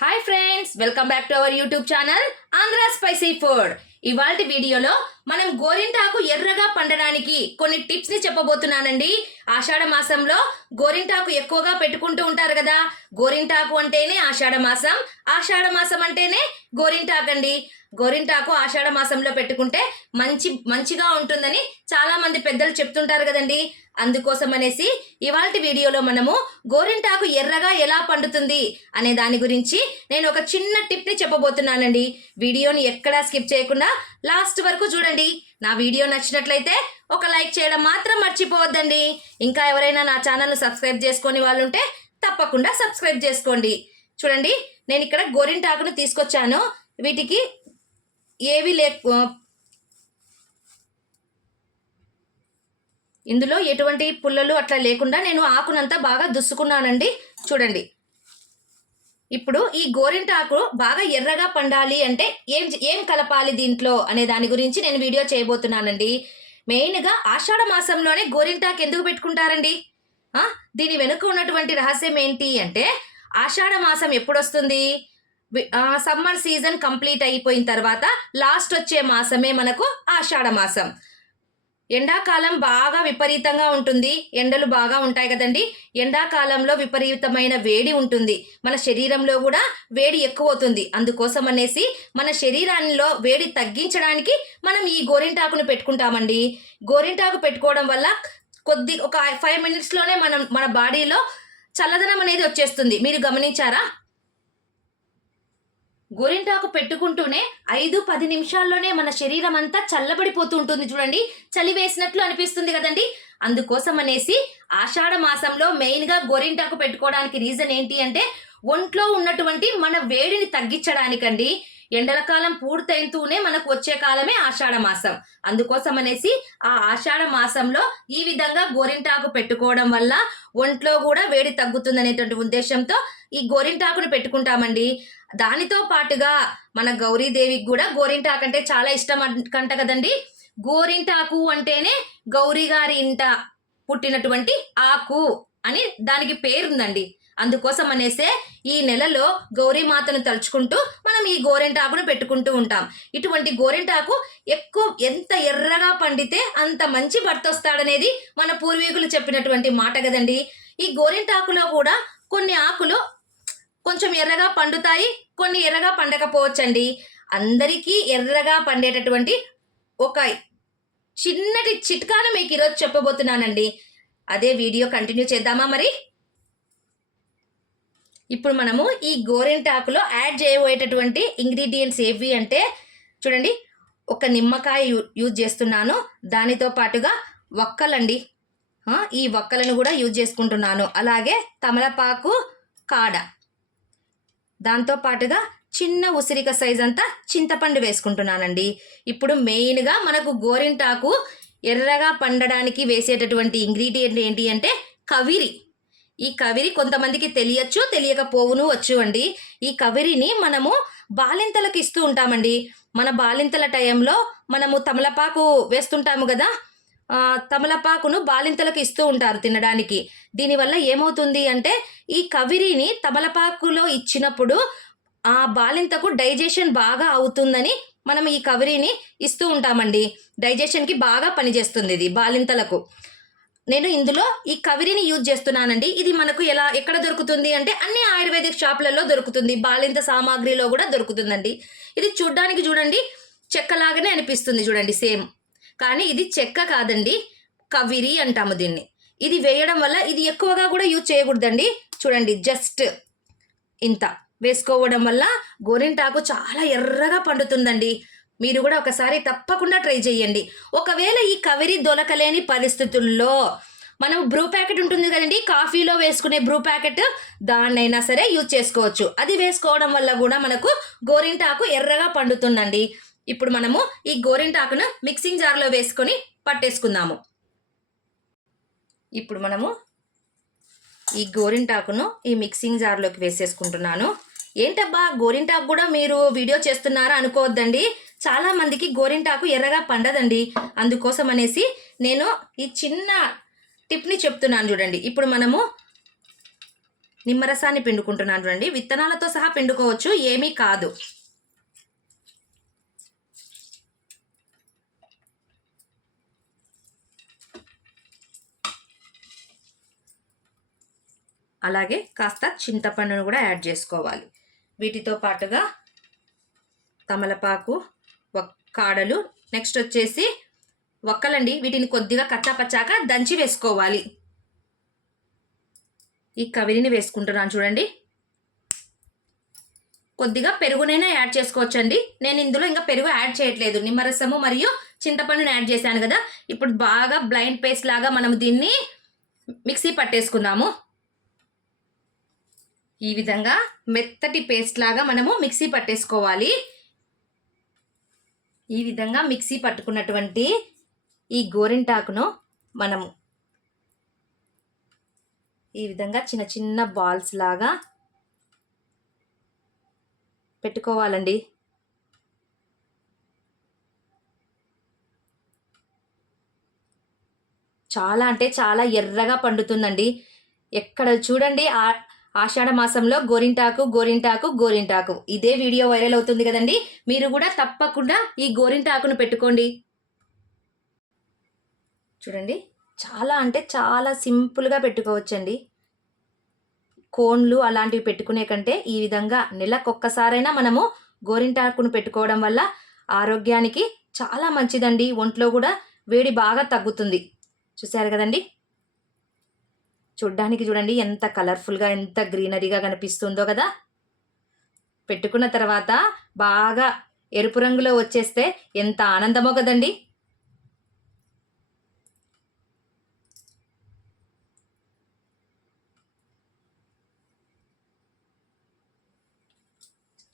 Hi friends, welcome back to our YouTube channel Andhra Spicy Food. ఇవాళ వీడియోలో మనం గోరింటాకు ఎర్రగా పండడానికి కొన్ని టిప్స్ ని చెప్పబోతున్నానండి ఆషాఢ మాసంలో గోరింటాకు ఎక్కువగా పెట్టుకుంటూ ఉంటారు కదా గోరింటాకు అంటేనే ఆషాఢ మాసం ఆషాఢ మాసం అంటేనే గోరింటాకు అండి గోరింటాకు ఆషాఢ మాసంలో పెట్టుకుంటే మంచి మంచిగా ఉంటుందని చాలా మంది పెద్దలు చెప్తుంటారు కదండి అందుకోసం అనేసి ఇవాళ వీడియోలో మనము గోరింటాకు ఎర్రగా ఎలా పండుతుంది అనే దాని గురించి నేను ఒక చిన్న టిప్ని చెప్పబోతున్నానండి వీడియోని ఎక్కడా స్కిప్ చేయకుండా లాస్ట్ వరకు చూడండి నా వీడియో నచ్చినట్లయితే ఒక లైక్ చేయడం మాత్రం మర్చిపోవద్దండి ఇంకా ఎవరైనా నా ఛానల్ను సబ్స్క్రైబ్ చేసుకొని వాళ్ళు ఉంటే తప్పకుండా సబ్స్క్రైబ్ చేసుకోండి చూడండి నేను ఇక్కడ గోరింటాకును తీసుకొచ్చాను వీటికి ఏవి లే ఇందులో ఎటువంటి పుల్లలు అట్లా లేకుండా నేను ఆకునంతా బాగా దుస్సుకున్నానండి చూడండి ఇప్పుడు ఈ గోరింటాకు బాగా ఎర్రగా పండాలి అంటే ఏం ఏం కలపాలి దీంట్లో అనే దాని గురించి నేను వీడియో చేయబోతున్నానండి మెయిన్గా ఆషాఢ మాసంలోనే గోరింటాకు ఎందుకు పెట్టుకుంటారండి దీని వెనుక ఉన్నటువంటి రహస్యం ఏంటి అంటే ఆషాఢ మాసం ఎప్పుడు వస్తుంది సమ్మర్ సీజన్ కంప్లీట్ అయిపోయిన తర్వాత లాస్ట్ వచ్చే మాసమే మనకు ఆషాఢ మాసం ఎండాకాలం బాగా విపరీతంగా ఉంటుంది ఎండలు బాగా ఉంటాయి కదండి ఎండాకాలంలో విపరీతమైన వేడి ఉంటుంది మన శరీరంలో కూడా వేడి ఎక్కువ అవుతుంది అందుకోసం అనేసి మన శరీరాల్లో వేడి తగ్గించడానికి మనం ఈ గోరింటాకును పెట్టుకుంటామండి గోరింటాకు పెట్టుకోవడం వల్ల కొద్ది ఒక ఫైవ్ మినిట్స్లోనే మనం మన బాడీలో చల్లదనం అనేది వచ్చేస్తుంది మీరు గమనించారా గోరింటాకు పెట్టుకుంటూనే ఐదు పది నిమిషాల్లోనే మన శరీరం అంతా చల్లబడిపోతూ ఉంటుంది చూడండి చలి వేసినట్లు అనిపిస్తుంది కదండి అందుకోసం అనేసి ఆషాఢ మాసంలో మెయిన్గా గోరింటాకు పెట్టుకోవడానికి రీజన్ ఏంటి అంటే ఒంట్లో ఉన్నటువంటి మన వేడిని తగ్గించడానికండి ఎండల కాలం పూర్తయితూనే మనకు వచ్చే కాలమే ఆషాఢ మాసం అందుకోసం అనేసి ఆ ఆషాఢ మాసంలో ఈ విధంగా గోరింటాకు పెట్టుకోవడం వల్ల ఒంట్లో కూడా వేడి తగ్గుతుంది అనేటువంటి ఉద్దేశంతో ఈ గోరింటాకును పెట్టుకుంటామండి దానితో పాటుగా మన గౌరీదేవికి కూడా గోరింటాకు అంటే చాలా ఇష్టం అంట కదండి గోరింటాకు అంటేనే గౌరీ గారి ఇంట పుట్టినటువంటి ఆకు అని దానికి పేరుందండి అందుకోసం అనేసే ఈ నెలలో గౌరీమాతను తలుచుకుంటూ మనం ఈ గోరింటాకును పెట్టుకుంటూ ఉంటాం ఇటువంటి గోరింటాకు ఎక్కువ ఎంత ఎర్రగా పండితే అంత మంచి భర్త వస్తాడనేది మన పూర్వీకులు చెప్పినటువంటి మాట కదండి ఈ గోరింటాకులో కూడా కొన్ని ఆకులు కొంచెం ఎర్రగా పండుతాయి కొన్ని ఎర్రగా పండకపోవచ్చండి అందరికీ ఎర్రగా పండేటటువంటి ఒక చిన్నటి చిట్కాను మీకు ఈరోజు చెప్పబోతున్నానండి అదే వీడియో కంటిన్యూ చేద్దామా మరి ఇప్పుడు మనము ఈ గోరింటాకులో యాడ్ చేయబోయేటటువంటి ఇంగ్రీడియంట్స్ ఏవి అంటే చూడండి ఒక నిమ్మకాయ యూజ్ చేస్తున్నాను దానితో పాటుగా వక్కలండి ఈ వక్కలను కూడా యూజ్ చేసుకుంటున్నాను అలాగే తమలపాకు కాడ దాంతో పాటుగా చిన్న ఉసిరిక సైజ్ అంతా చింతపండు వేసుకుంటున్నానండి ఇప్పుడు మెయిన్గా మనకు గోరింటాకు ఎర్రగా పండడానికి వేసేటటువంటి ఇంగ్రీడియంట్ ఏంటి అంటే కవిరి ఈ కవిరి కొంతమందికి తెలియచ్చు తెలియకపోవును వచ్చు అండి ఈ కవిరిని మనము బాలింతలకు ఇస్తూ ఉంటామండి మన బాలింతల టైంలో మనము తమలపాకు వేస్తుంటాము కదా తమలపాకును బాలింతలకు ఇస్తూ ఉంటారు తినడానికి దీనివల్ల ఏమవుతుంది అంటే ఈ కవిరిని తమలపాకులో ఇచ్చినప్పుడు ఆ బాలింతకు డైజెషన్ బాగా అవుతుందని మనం ఈ కవిరిని ఇస్తూ ఉంటామండి డైజెషన్కి బాగా పనిచేస్తుంది ఇది బాలింతలకు నేను ఇందులో ఈ కవిరిని యూజ్ చేస్తున్నానండి ఇది మనకు ఎలా ఎక్కడ దొరుకుతుంది అంటే అన్ని ఆయుర్వేదిక్ షాపులలో దొరుకుతుంది బాలింత సామాగ్రిలో కూడా దొరుకుతుందండి ఇది చూడ్డానికి చూడండి చెక్కలాగానే అనిపిస్తుంది చూడండి సేమ్ కానీ ఇది చెక్క కాదండి కవిరి అంటాము దీన్ని ఇది వేయడం వల్ల ఇది ఎక్కువగా కూడా యూజ్ చేయకూడదండి చూడండి జస్ట్ ఇంత వేసుకోవడం వల్ల గోరింటాకు చాలా ఎర్రగా పండుతుందండి మీరు కూడా ఒకసారి తప్పకుండా ట్రై చేయండి ఒకవేళ ఈ కవిరి దొరకలేని పరిస్థితుల్లో మనం బ్రూ ప్యాకెట్ ఉంటుంది కదండి కాఫీలో వేసుకునే బ్రూ ప్యాకెట్ దాన్నైనా సరే యూజ్ చేసుకోవచ్చు అది వేసుకోవడం వల్ల కూడా మనకు గోరింటాకు ఎర్రగా పండుతుందండి ఇప్పుడు మనము ఈ గోరింటాకును మిక్సింగ్ జార్లో వేసుకొని పట్టేసుకుందాము ఇప్పుడు మనము ఈ గోరింటాకును ఈ మిక్సింగ్ జార్లోకి వేసేసుకుంటున్నాను ఏంటబ్బా గోరింటాకు కూడా మీరు వీడియో చేస్తున్నారా అనుకోవద్దండి చాలా మందికి గోరింటాకు ఎర్రగా పండదండి అందుకోసం అనేసి నేను ఈ చిన్న టిప్ని చెప్తున్నాను చూడండి ఇప్పుడు మనము నిమ్మరసాన్ని పిండుకుంటున్నాను చూడండి విత్తనాలతో సహా పిండుకోవచ్చు ఏమీ కాదు అలాగే కాస్త చింతపండును కూడా యాడ్ చేసుకోవాలి వీటితో పాటుగా తమలపాకు కాడలు నెక్స్ట్ వచ్చేసి ఒక్కలండి వీటిని కొద్దిగా కచ్చాపచ్చాక దంచి వేసుకోవాలి ఈ కవిరిని వేసుకుంటున్నాను చూడండి కొద్దిగా పెరుగునైనా యాడ్ చేసుకోవచ్చండి నేను ఇందులో ఇంకా పెరుగు యాడ్ చేయట్లేదు నిమ్మరసము మరియు చింతపండుని యాడ్ చేశాను కదా ఇప్పుడు బాగా బ్లైండ్ పేస్ట్ లాగా మనం దీన్ని మిక్సీ పట్టేసుకుందాము ఈ విధంగా మెత్తటి పేస్ట్ లాగా మనము మిక్సీ పట్టేసుకోవాలి ఈ విధంగా మిక్సీ పట్టుకున్నటువంటి ఈ గోరింటాకును మనము ఈ విధంగా చిన్న చిన్న బాల్స్ లాగా పెట్టుకోవాలండి చాలా అంటే చాలా ఎర్రగా పండుతుందండి ఎక్కడ చూడండి ఆ ఆషాఢ మాసంలో గోరింటాకు గోరింటాకు గోరింటాకు ఇదే వీడియో వైరల్ అవుతుంది కదండి మీరు కూడా తప్పకుండా ఈ గోరింటాకును పెట్టుకోండి చూడండి చాలా అంటే చాలా సింపుల్గా పెట్టుకోవచ్చండి కోన్లు అలాంటివి పెట్టుకునే కంటే ఈ విధంగా నెలకొక్కసారైనా మనము గోరింటాకును పెట్టుకోవడం వల్ల ఆరోగ్యానికి చాలా మంచిదండి ఒంట్లో కూడా వేడి బాగా తగ్గుతుంది చూసారు కదండి చూడ్డానికి చూడండి ఎంత కలర్ఫుల్గా ఎంత గ్రీనరీగా కనిపిస్తుందో కదా పెట్టుకున్న తర్వాత బాగా ఎరుపు రంగులో వచ్చేస్తే ఎంత ఆనందమో కదండి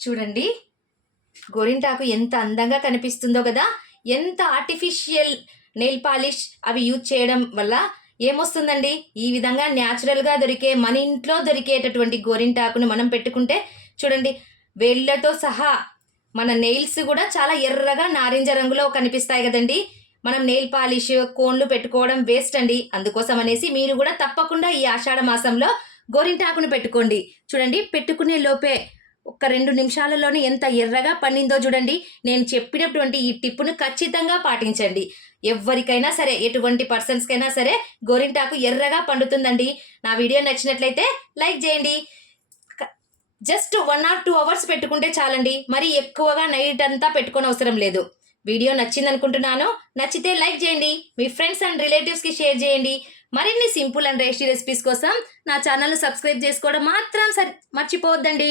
చూడండి గోరింటాకు ఎంత అందంగా కనిపిస్తుందో కదా ఎంత ఆర్టిఫిషియల్ నెయిల్ పాలిష్ అవి యూజ్ చేయడం వల్ల ఏమొస్తుందండి ఈ విధంగా న్యాచురల్గా దొరికే మన ఇంట్లో దొరికేటటువంటి గోరింటాకును మనం పెట్టుకుంటే చూడండి వేళ్ళతో సహా మన నెయిల్స్ కూడా చాలా ఎర్రగా నారింజ రంగులో కనిపిస్తాయి కదండి మనం నెయిల్ పాలిష్ కోన్లు పెట్టుకోవడం వేస్ట్ అండి అందుకోసం అనేసి మీరు కూడా తప్పకుండా ఈ ఆషాఢ మాసంలో గోరింటాకును పెట్టుకోండి చూడండి పెట్టుకునే లోపే ఒక్క రెండు నిమిషాలలోనే ఎంత ఎర్రగా పండిందో చూడండి నేను చెప్పినటువంటి ఈ టిప్పును ఖచ్చితంగా పాటించండి ఎవరికైనా సరే ఎటువంటి పర్సన్స్కైనా సరే గోరింటాకు ఎర్రగా పండుతుందండి నా వీడియో నచ్చినట్లయితే లైక్ చేయండి just one or two hours పెట్టుకుంటే చాలండి మరి ఎక్కువగా నైట్ అంతా పెట్టుకోని అవసరం లేదు వీడియో నచ్చింది అనుకుంటున్నాను నచ్చితే లైక్ చేయండి మీ ఫ్రెండ్స్ అండ్ రిలేటివ్స్కి షేర్ చేయండి మరిన్ని సింపుల్ అండ్ టేస్టీ రెసిపీస్ కోసం నా ఛానల్ సబ్స్క్రైబ్ చేసుకోవడం మాత్రం సరి మర్చిపోవద్దండి